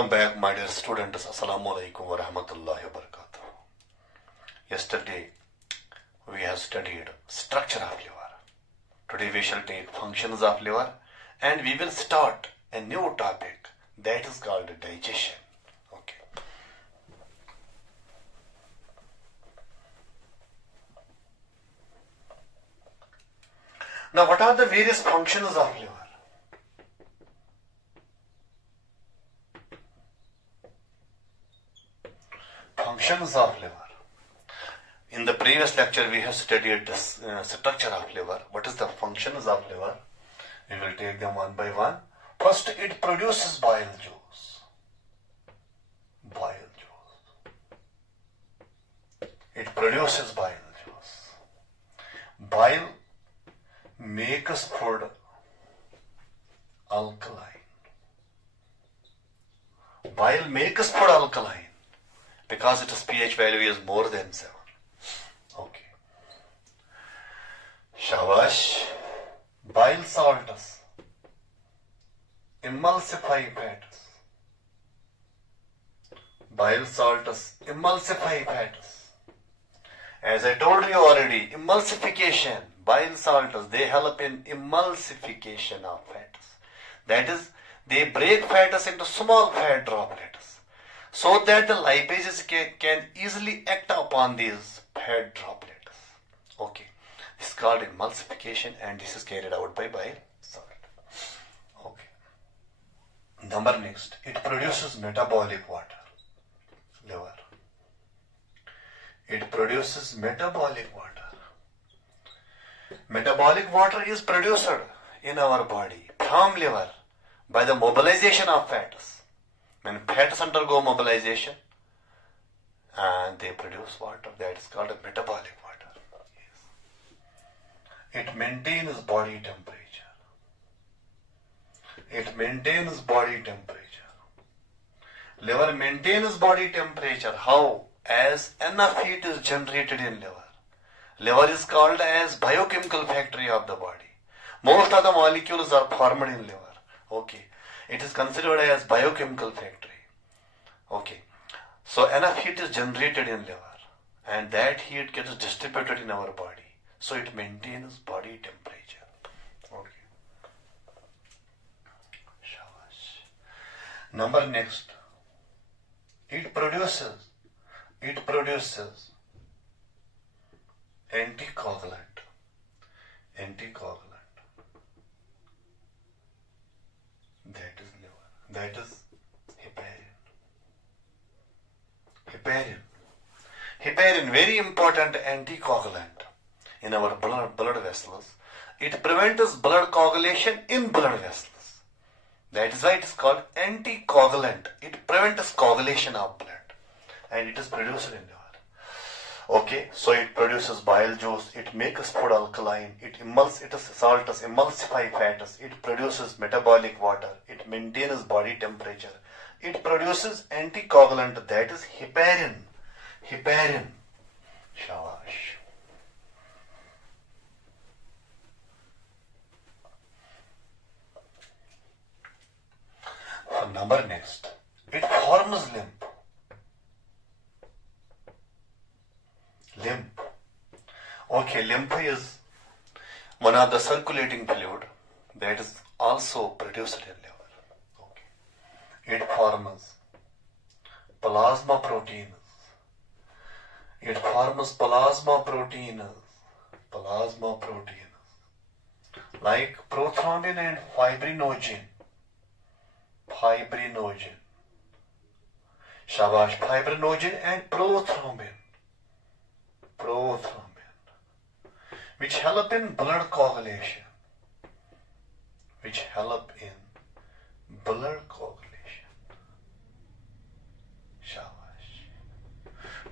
Welcome back, my dear students. Assalamu alaikum wa rahmatullahi wa barakatuh. Yesterday we have studied structure of liver. Today we shall take functions of liver and we will start a new topic that is called digestion. Okay. Now what are the various functions of liver? Functions of liver. In the previous lecture we have studied the structure of liver. What is the functions of liver? We will take them one by one. First, it produces bile juice. Bile juice. It produces bile juice. Bile makes food alkaline. Bile makes food alkaline because its pH value is more than 7. Okay. Shabash. Bile salts emulsify fats. Bile salts emulsify fats. As I told you already, emulsification, bile salts, they help in emulsification of fats. That is, they break fats into small fat droplets so that the lipases can easily act upon these fat droplets. Okay. This is called emulsification and this is carried out by bile salt. Okay. Number next, it produces metabolic water. Liver. It produces metabolic water. Metabolic water is produced in our body from liver by the mobilization of fats. When fats undergo mobilization and they produce water, that is called a metabolic water. Yes. It maintains body temperature. It maintains body temperature. Liver maintains body temperature. How? As enough heat is generated in liver. Liver is called as biochemical factory of the body. Most of the molecules are formed in liver. Okay. It is considered as biochemical factory. Okay. So enough heat is generated in liver and that heat gets distributed in our body. So it maintains body temperature. Okay. Shabash. Number next. It produces anticoagulant. Anticoagulant. That is liver. That is heparin. Heparin, very important anticoagulant in our blood vessels. It prevents blood coagulation in blood vessels. That is why it is called anticoagulant. It prevents coagulation of blood and it is produced in liver. Okay, so it produces bile juice, it makes food alkaline, it salts, emulsify fats, it produces metabolic water, it maintains body temperature, it produces anticoagulant, that is heparin. Heparin. Shabash. Number next. It forms lymph. Lymph. Okay, lymph is one of the circulating fluid that is also produced in liver. Okay. It forms plasma proteins. It forms plasma proteins like prothrombin and fibrinogen. Shabash, fibrinogen and prothrombin, which help in blood coagulation. Shabash.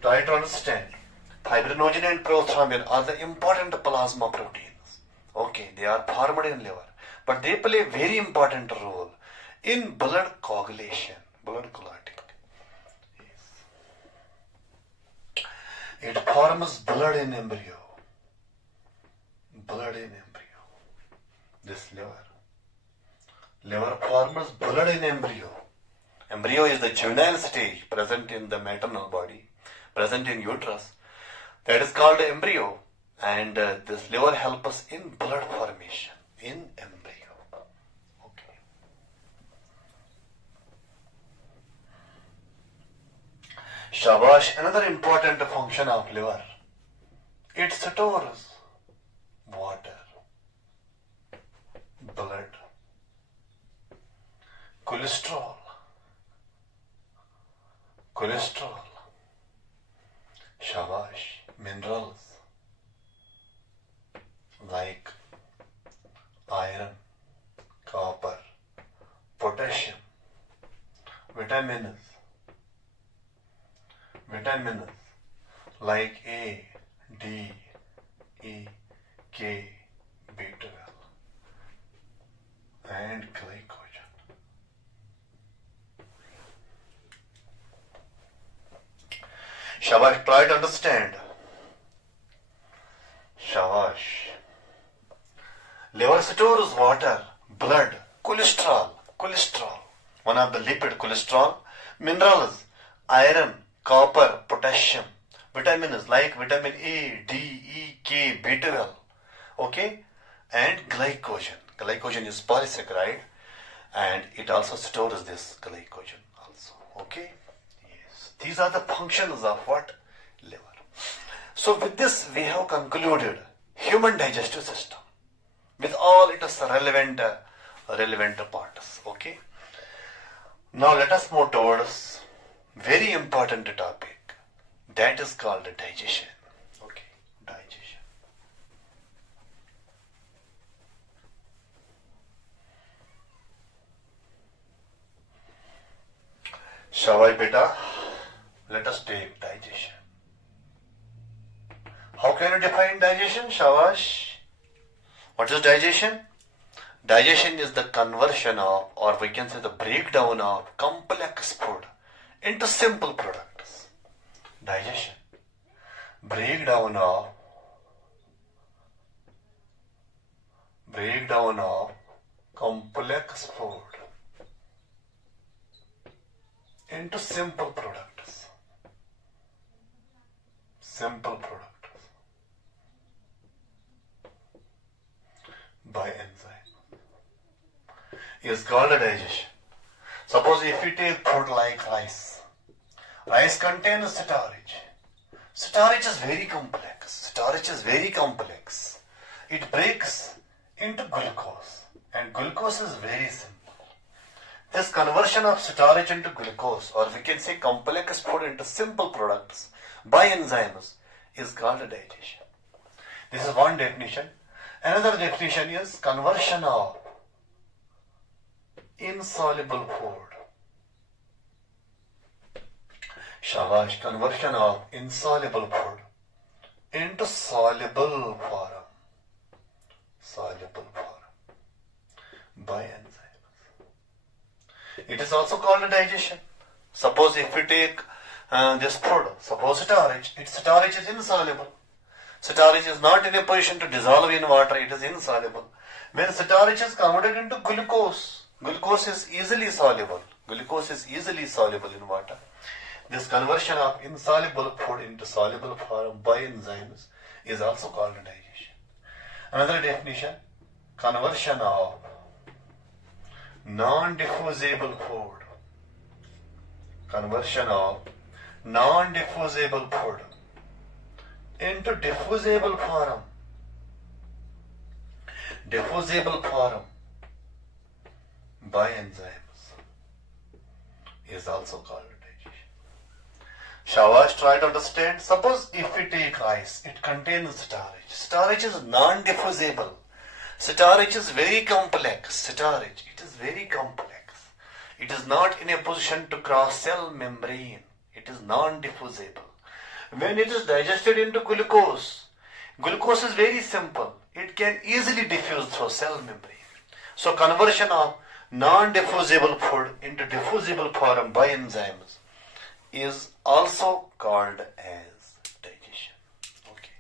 Try to understand. Fibrinogen and prothrombin are the important plasma proteins. Okay, they are formed in liver, but they play a very important role in blood coagulation, blood clotting. It forms blood in embryo. This liver forms blood in embryo Embryo is the juvenile stage present in the maternal body, present in uterus. That is called embryo. And this liver helps us in blood formation in embryo. Okay. Shabash, another important function of liver. It stores water, blood, cholesterol, shabash, minerals like iron, copper, potassium, vitamins like A, D, E, K, B12 and glycogen. Shabash, try to understand. Shabash. Liver stores water, blood, cholesterol, one of the lipid cholesterol, minerals, iron, copper, potassium, vitamins like vitamin A, D, E, K, B12, okay, and glycogen. Glycogen is polysaccharide and it also stores this glycogen also, okay. Yes, these are the functions of what? Liver. So with this we have concluded human digestive system with all its relevant parts, okay. Now let us move towards very important topic, that is called digestion, okay, digestion. Shavai beta, let us take digestion. How can you define digestion, Shavash? What is digestion? Digestion is the conversion of, or we can say the breakdown of complex food into simple products. Digestion. Breakdown of complex food into simple products. By enzyme is called a digestion. Suppose if we take food like rice contains starch. Starch is very complex. It breaks into glucose and glucose is very simple. This conversion of starch into glucose, or we can say complex food into simple products by enzymes, is called a digestion. This is one definition. Another definition is conversion of insoluble food. Shabash, conversion of insoluble food into soluble form by enzymes. It is also called a digestion. Suppose if we take this food, suppose starch, its starch is insoluble. Starch is not in a position to dissolve in water, it is insoluble. When starch is converted into glucose, glucose is easily soluble in water. This conversion of insoluble food into soluble form by enzymes is also called digestion. Another definition, conversion of non-diffusible food into diffusible form by enzymes is also called digestion. Shabash, try to understand. Suppose if we take rice, it contains starch. Starch is non-diffusible. Starch is very complex. It is not in a position to cross cell membrane. It is non-diffusible. When it is digested into glucose, glucose is very simple. It can easily diffuse through cell membrane. So conversion of non-diffusible food into diffusible form by enzymes is also called as digestion. Okay.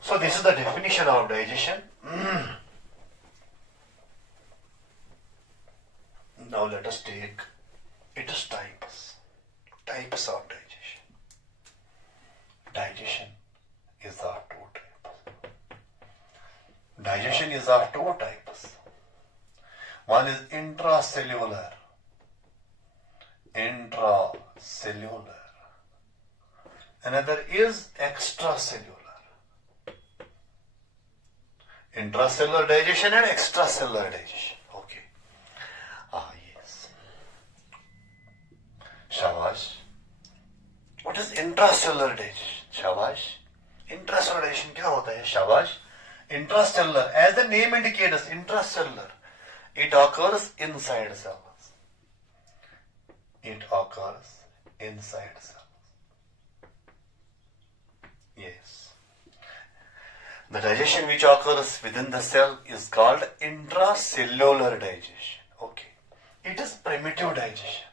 So this is the definition of digestion. Now let us take Digestion is of two types. One is intracellular. Another is extracellular. Intracellular digestion and extracellular digestion. Okay. Yes. Shabash. What is intracellular digestion? Shabash. Intracellular digestion क्या होता है? Shabash. Intracellular, as the name indicates, intracellular. It occurs inside cells. It occurs inside cells. Yes. The digestion which occurs within the cell is called intracellular digestion. Okay. It is primitive digestion.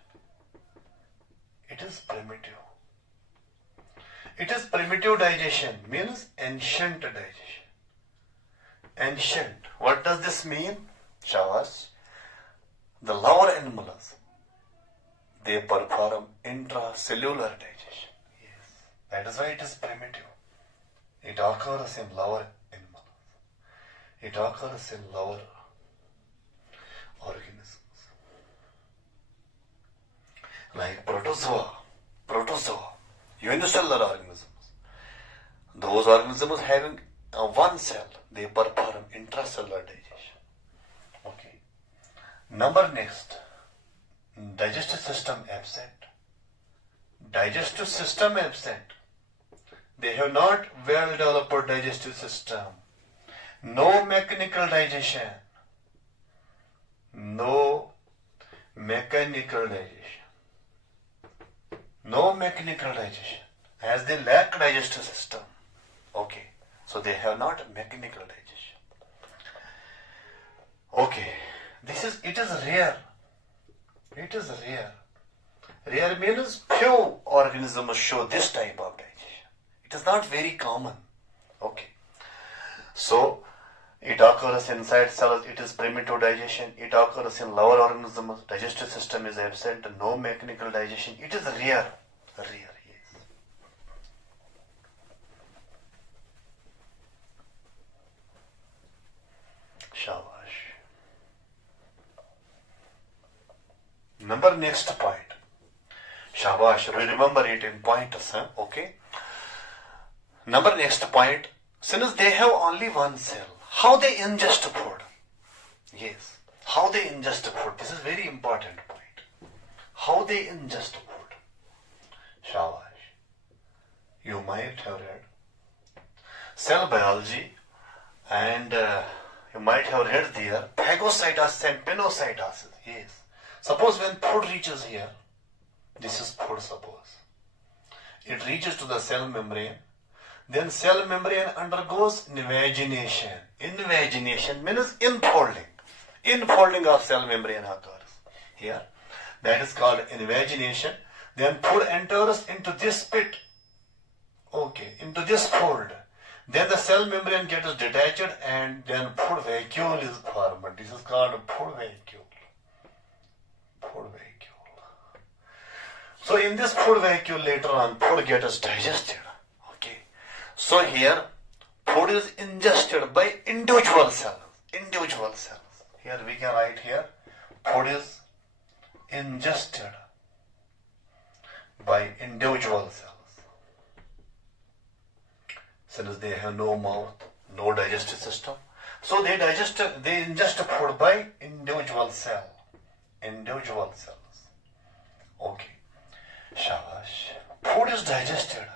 It is primitive. It is primitive digestion, means ancient digestion. Ancient. What does this mean? Shabash. The lower animals, they perform intracellular digestion. Yes. That is why it is primitive. It occurs in lower animals. It occurs in lower organisms. Like protozoa, unicellular organisms. Those organisms having one cell, they perform intracellular digestion. Okay. Number next, digestive system absent. Digestive system absent. They have not well developed digestive system. No mechanical digestion. No mechanical digestion. No mechanical digestion. As they lack digestive system. Okay. So they have not mechanical digestion. Okay. It is rare. It is rare. Rare means few organisms show this type of digestion. It is not very common. Okay. So, it occurs inside cells. It is primitive digestion. It occurs in lower organisms. Digestive system is absent. No mechanical digestion. It is rare. Rare, yes. Shabash. Number next point. Shabash. We remember it in pointers. Okay. Number next point, since they have only one cell, how they ingest food? Yes, how they ingest food. This is very important point. How they ingest food. Shabash. You might have read cell biology and you might have read there phagocytosis and pinocytosis. Yes. Suppose when food reaches here, this is food suppose. It reaches to the cell membrane. Then cell membrane undergoes invagination. Invagination means infolding. Infolding of cell membrane occurs here. That is called invagination. Then food enters into this pit. Okay, into this fold. Then the cell membrane gets detached and then food vacuole is formed. This is called food vacuole. Food vacuole. So in this food vacuole later on food gets digested. So here, food is ingested by individual cells. Individual cells. Here we can write here, food is ingested by individual cells. Since they have no mouth, no digestive system, so they ingest food by individual cell. Individual cells. Okay. Shabash. Food is digested.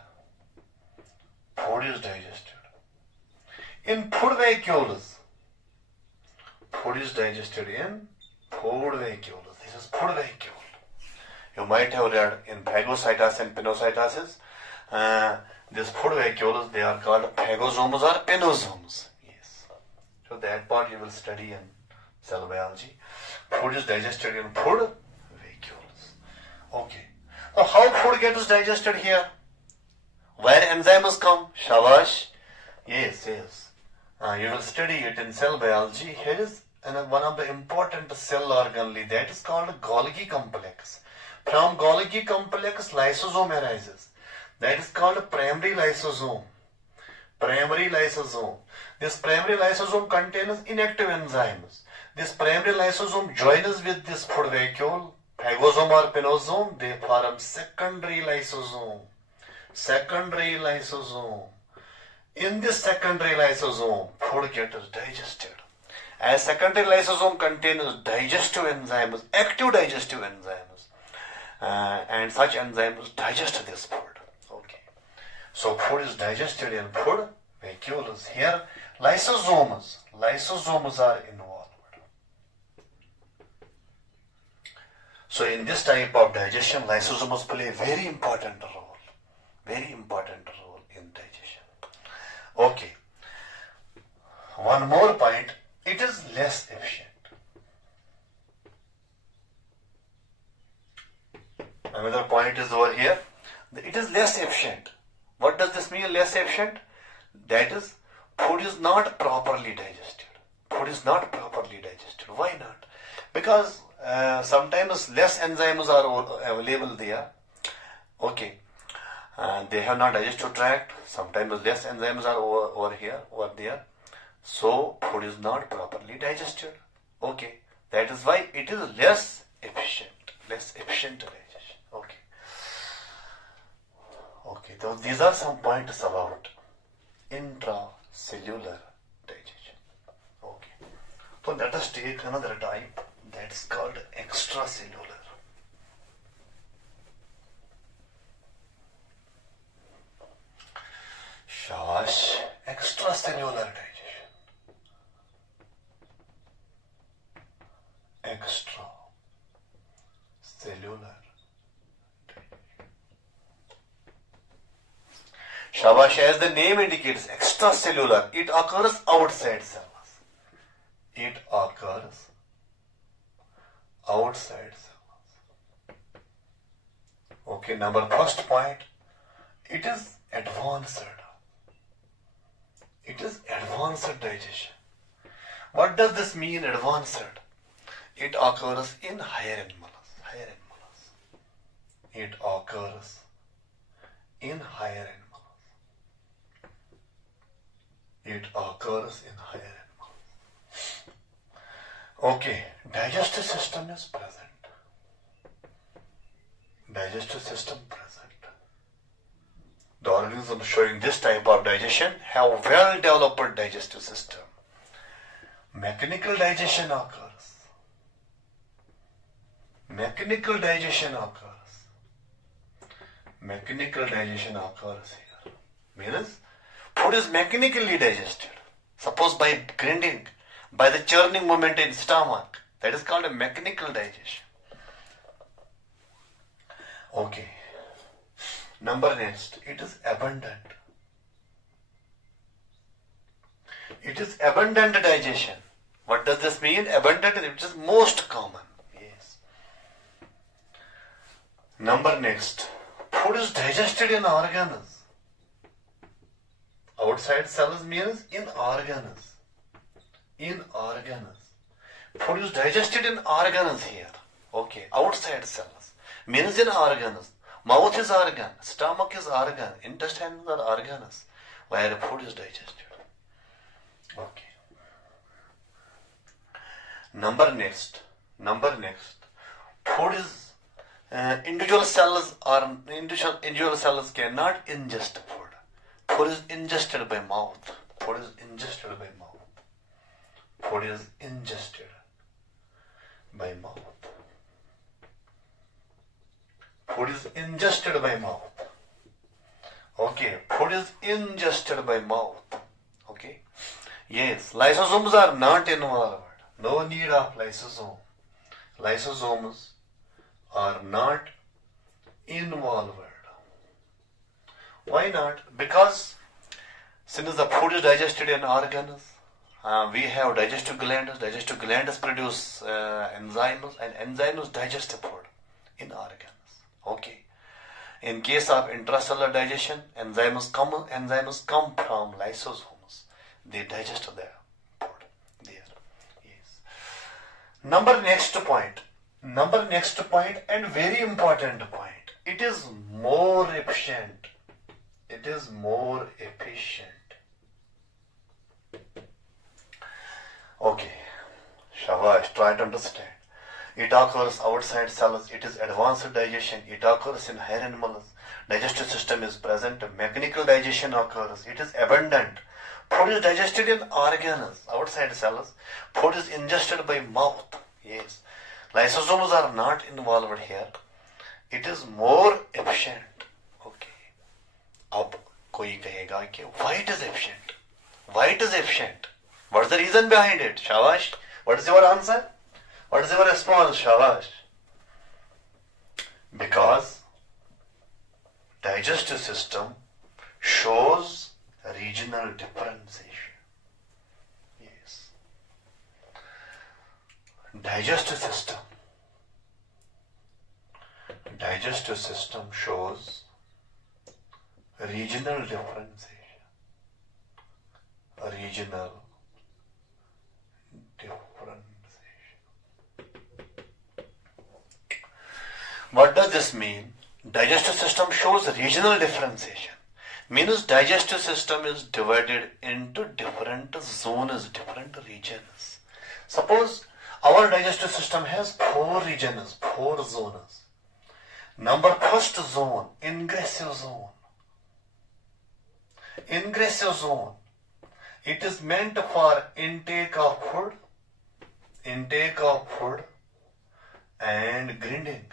Food is digested. In food vacuoles. Food is digested in food vacuoles. This is food vacuole. You might have read in phagocytosis and pinocytosis. These food vacuoles, they are called phagosomes or pinosomes. Yes. So that part you will study in cell biology. Food is digested in food vacuoles. Okay. So how food gets digested here? Where enzymes come? Shabash. Yes. You will study it in cell biology. Here is one of the important cell organelle that is called Golgi complex. From Golgi complex, lysosome arises. That is called primary lysosome. Primary primary lysosome. This primary lysosome contains inactive enzymes. This primary lysosome joins with this food vacuole, phagosome or penosome. They form secondary lysosome. Secondary lysosome. In this secondary lysosome, food gets digested. As secondary lysosome contains digestive enzymes, active digestive enzymes, and such enzymes digest this food. Okay. So food is digested in food vacuoles. Here, lysosomes are involved. So in this type of digestion, lysosomes play a very important role in digestion. Okay. One more point, it is less efficient. Another point is over here, it is less efficient. What does this mean, less efficient? That is, food is not properly digested. Food is not properly digested. Why not? Because sometimes less enzymes are available there. Okay. They have not digestive tract. Sometimes less enzymes are over there. So food is not properly digested. Okay. That is why it is less efficient. Less efficient digestion. Okay. Okay. So these are some points about intracellular digestion. Okay. So let us take another type that's called extracellular. Shabash, extracellular digestion. Extracellular digestion. Shabash, as the name indicates, extracellular, it occurs outside cells. It occurs outside cells. Okay, first point, it is advanced. It is advanced digestion. What does this mean, advanced? It occurs in higher animals. It occurs in higher animals. It occurs in higher animals. Okay, digestive system is present. Digestive system present. The organisms showing this type of digestion have well-developed digestive system. Mechanical digestion occurs. Mechanical digestion occurs. Mechanical digestion occurs here. Means food is mechanically digested. Suppose by grinding, by the churning movement in stomach. That is called a mechanical digestion. Okay. Next, it is abundant. It is abundant digestion. What does this mean? Abundant, it is most common. Yes. Next, food is digested in organs. Outside cells means in organs. In organs. Food is digested in organs here. Okay. Outside cells means in organs. Mouth is organ, stomach is organ, intestines are organs, where food is digested. Okay. Next. Food is individual cells cannot ingest food. Food is ingested by mouth. Food is ingested by mouth. Food is ingested by mouth. Food is ingested by mouth. Okay, food is ingested by mouth. Okay. Yes, lysosomes are not involved. No need of lysosome. Lysosomes are not involved. Why not? Because since the food is digested in organs, we have digestive glands. Digestive glands produce enzymes, and enzymes digest the food in organs. Okay. In case of intracellular digestion, enzymes come from lysosomes. They digest the food there. Yes. Next point, and very important point. It is more efficient. It is more efficient Shabash, try to understand. It occurs outside cells. It is advanced digestion. It occurs in higher animals. Digestive system is present. Mechanical digestion occurs. It is abundant. Food is digested in organs, outside cells. Food is ingested by mouth. Yes. Lysosomes are not involved here. It is more efficient. Okay. अब कोई कहेगा कि why it is efficient? Why it is efficient? What's the reason behind it? Shabash. What is your answer? What is your response? Shabash. Because digestive system shows regional differentiation. Yes. Digestive system shows regional differentiation. Regional differentiation. What does this mean? Digestive system shows regional differentiation. Means digestive system is divided into different zones, different regions. Suppose our digestive system has 4 regions, 4 zones. Number first zone, ingressive zone. Ingressive zone. It is meant for intake of food and grinding.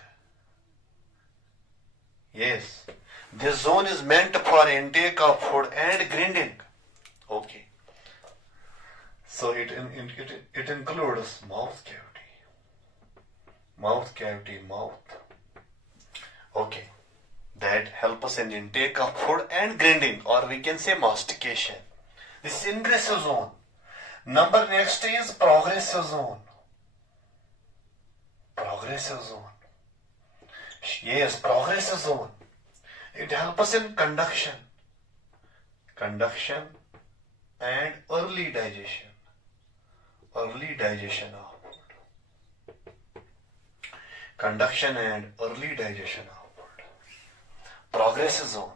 Yes, this zone is meant for intake of food and grinding. Okay. So it includes mouth cavity. Okay. That help us in intake of food and grinding, or we can say mastication. This is ingressive zone. Number next is progressive zone. Yes, progressive zone. It helps us in conduction and early digestion of food. Conduction and early digestion of food. Progressive zone.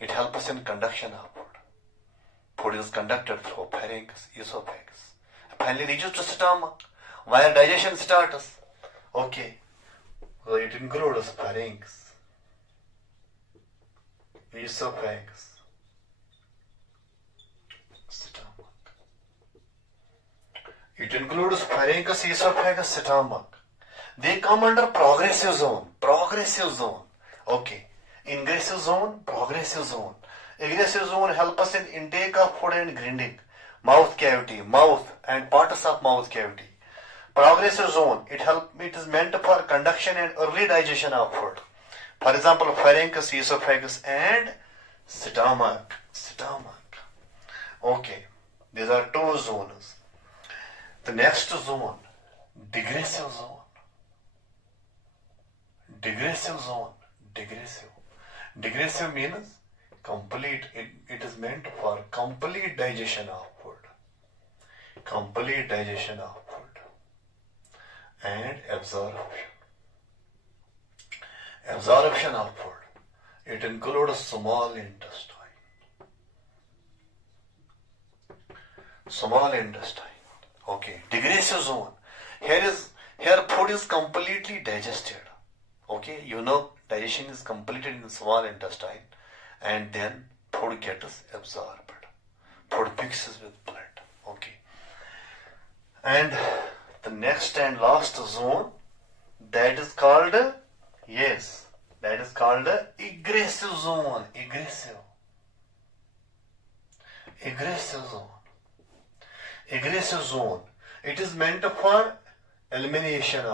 It helps us in conduction of food. Food is conducted through pharynx, esophagus. Finally reaches to stomach, where digestion starts. Okay. So it includes pharynx, esophagus, stomach. It includes pharynx, esophagus, stomach. They come under progressive zone. Okay. Ingressive zone, progressive zone. Ingressive zone help us in intake of food and grinding. Mouth cavity, mouth and parts of mouth cavity. Progressive zone, it is meant for conduction and early digestion of food. For example, pharynx, esophagus and stomach. Okay, these are 2 zones. The next zone, digressive zone. Digressive means complete. It is meant for complete digestion of food. And absorption of food. It includes small intestine. Okay, digressive zone. Here food is completely digested. Okay, digestion is completed in small intestine, and then food gets absorbed. Food mixes with blood. Okay, and the next and last zone, that is called aggressive zone. Aggressive zone. It is meant for elimination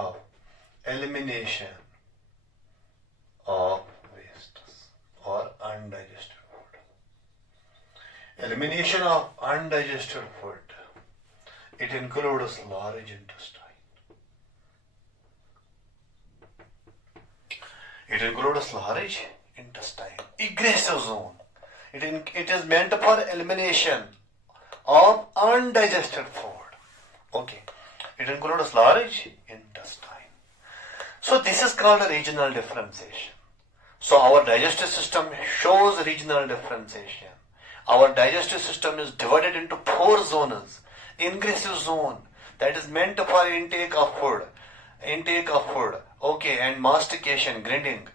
of wastes or undigested food. Elimination of undigested food. It includes large intestine. Aggressive zone. It is meant for elimination of undigested food. Okay. It includes large intestine. So this is called a regional differentiation. So our digestive system shows regional differentiation. Our digestive system is divided into 4 zones. Ingressive zone, that is meant for intake of food. Okay, and mastication, grinding,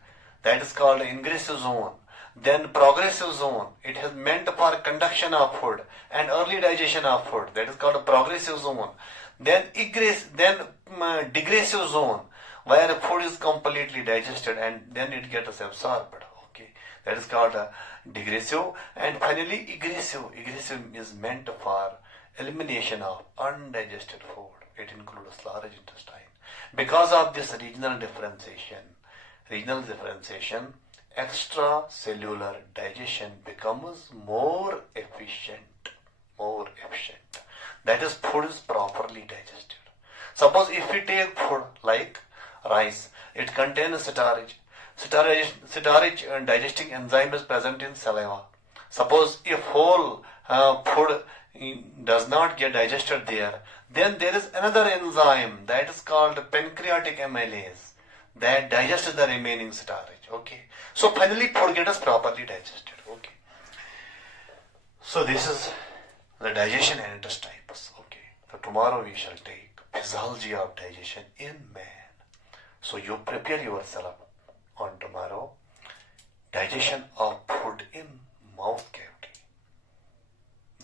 that is called ingressive zone. Then progressive zone, it is meant for conduction of food and early digestion of food, that is called a progressive zone. Then digressive zone, where food is completely digested and then it gets absorbed. Okay, that is called a digressive. And finally egressive. Egressive is meant for elimination of undigested food. It includes large intestine. Because of this regional differentiation, extracellular digestion becomes more efficient. That is, food is properly digested. Suppose if we take food like rice, it contains starch. Starch digesting enzyme is present in saliva. Suppose if whole food does not get digested there, then there is another enzyme that is called pancreatic amylase that digests the remaining starch. Okay. So finally food gets properly digested. Okay. So this is the digestion and its types. Okay. So tomorrow we shall take physiology of digestion in man. So you prepare yourself on tomorrow. Digestion of food in mouth cavity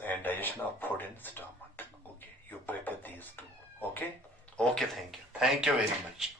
and digestion of food in stomach. Okay. You prepare these two. Okay. Okay. Thank you. Thank you very much.